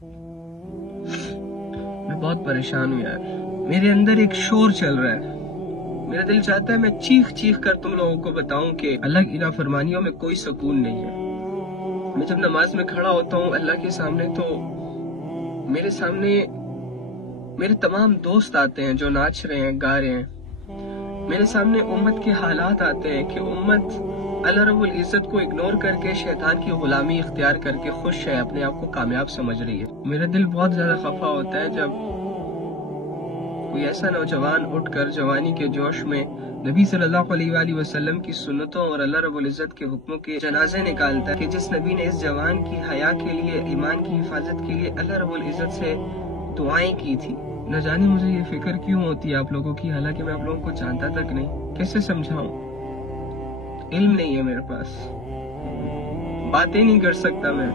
मैं बहुत परेशान हूँ यार, मेरे अंदर एक शोर चल रहा है। मेरा दिल चाहता है मैं चीख चीख कर तुम लोगों को बताऊं कि अल्लाह की नाफरमानियों में कोई सुकून नहीं है। मैं जब नमाज में खड़ा होता हूँ अल्लाह के सामने, तो मेरे सामने मेरे तमाम दोस्त आते हैं जो नाच रहे हैं, गा रहे हैं। मेरे सामने उम्मत के हालात आते हैं कि उम्मत अल्लाह रब्बुल इज्जत को इग्नोर करके शैतान की गुलामी इख्तियार करके खुश है, अपने आप को कामयाब समझ रही है। मेरा दिल बहुत ज्यादा खफा होता है जब कोई ऐसा नौजवान उठकर जवानी के जोश में नबी सल्लल्लाहु अलैहि वसल्लम की सुन्नतों और अल्लाह रब्बुल इज्जत के हुक्मों के जनाजे निकालता है कि जिस नबी ने इस जवान की हया के लिए, ईमान की हिफाजत के लिए अल्लाह रब्बुल इज्जत से दुआएं की थी। न जाने मुझे ये फिक्र क्यों होती है आप लोगों की, हालांकि मैं आप लोगों को जानता तक नहीं। कैसे समझाऊं, इल्म नहीं है मेरे पास, बातें नहीं कर सकता मैं,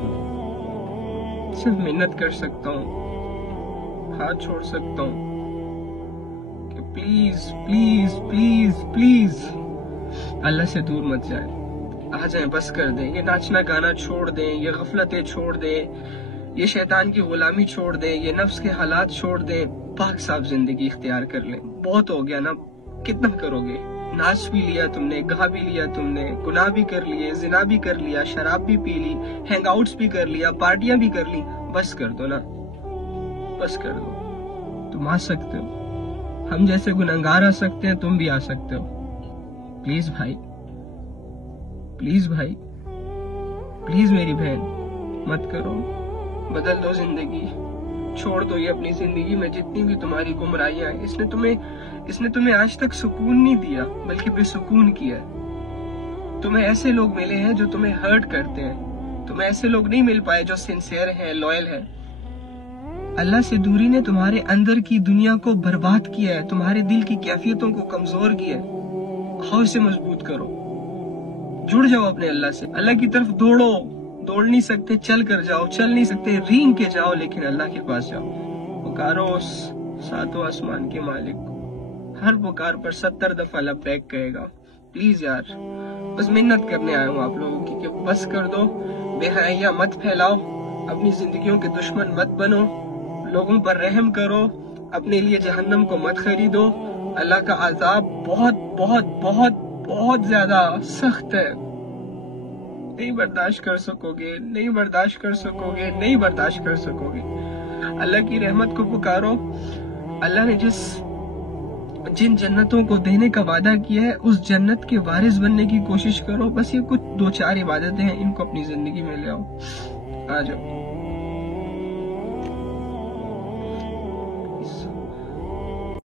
सिर्फ मिन्नत कर सकता हूँ, हाथ छोड़ सकता हूँ कि प्लीज प्लीज प्लीज प्लीज अल्लाह से दूर मत जाए, आ जाए, बस कर दें, ये नाचना गाना छोड़ दें, ये गफलतें छोड़ दें, ये शैतान की गुलामी छोड़ दें, ये नफ्स के हालात छोड़ दें, पाक साफ जिंदगी इख्तियार कर लें। बहुत हो गया ना, कितना करोगे? नाच भी लिया तुमने, गा भी लिया तुमने, गुनाह भी कर लिए, जिना भी कर लिया, शराब भी पी ली, हैंगआउट्स भी कर लिया, पार्टियां भी कर ली, बस कर दो ना, बस कर दो। तुम आ सकते हो, हम जैसे गुनहगार आ सकते हैं, तुम भी आ सकते हो। प्लीज भाई, प्लीज भाई, प्लीज मेरी बहन, मत करो, बदल दो जिंदगी, छोड़ दो ये अपनी जिंदगी में जितनी भी तुम्हारी गुमराहियां हैं। इसने तुम्हें आज तक सुकून नहीं दिया, बल्कि बेसुकून किया। तुम्हें ऐसे लोग मिले हैं जो तुम्हें हर्ट करते हैं, तुम्हें ऐसे लोग नहीं मिल पाए जो सिंसियर हैं, लॉयल हैं। अल्लाह से दूरी ने तुम्हारे अंदर की दुनिया को बर्बाद किया है, तुम्हारे दिल की कैफियतों को कमजोर किया है। हौस से मजबूत करो, जुड़ जाओ अपने अल्लाह से, अल्लाह की तरफ दौड़ो। दौड़ नहीं सकते चल कर जाओ, चल नहीं सकते रींग के जाओ, लेकिन अल्लाह के पास जाओ। पुकारो उस सातों आसमान के मालिक को, हर पुकार पर 70 दफा लब्बैक कहेगा। प्लीज यार, बस मिन्नत करने आया हूँ आप लोगों की कि बस कर दो, बेहयाइयां मत फैलाओ, अपनी जिंदगियों के दुश्मन मत बनो, लोगों पर रहम करो, अपने लिए जहन्नम को मत खरीदो। अल्लाह का अजाब बहुत बहुत बहुत बहुत ज्यादा सख्त है, नहीं बर्दाश्त कर सकोगे, नहीं बर्दाश्त कर सकोगे, नहीं बर्दाश्त कर सकोगे। अल्लाह की रहमत को पुकारो। अल्लाह ने जिन जन्नतों को देने का वादा किया है, उस जन्नत के वारिस बनने की कोशिश करो। बस ये कुछ 2-4 इबादतें हैं, इनको अपनी जिंदगी में ले आओ। आ जाओ।